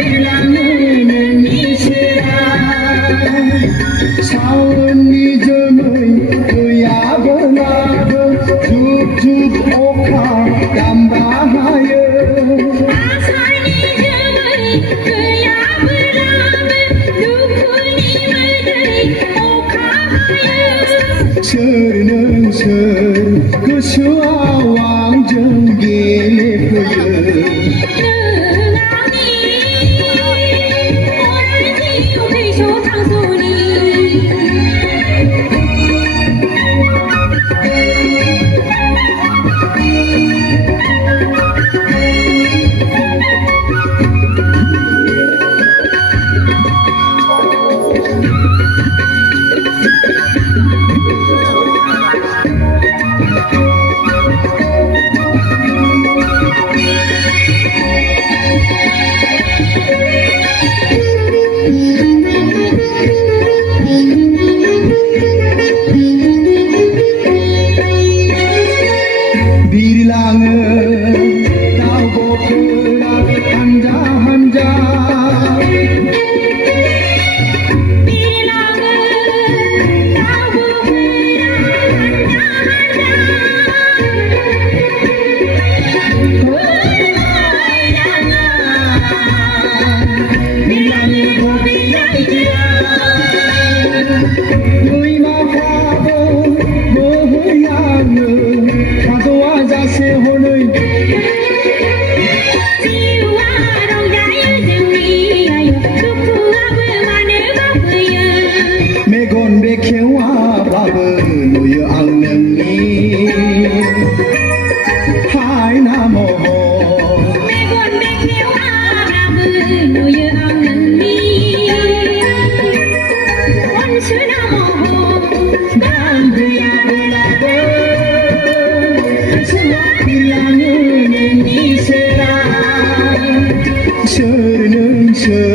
비랑은 이세라 사원이 점의 그 야근하고 툭툭 옥하 땀바하여 서는 설 그수와 왕정계에 보여 비랑은 따고 그라 한자 한자 비랑은 따고 그라 한자 비랑이 고비야이지라 너희만 가보 뭐야는 가도와 자세 호는 매건 백해와 밥은 우유 앙명이 하이나모 매건 백해와 밥은 우유 앙명이 원수나모 남그야 불라고 비랑은 이세라 서는 서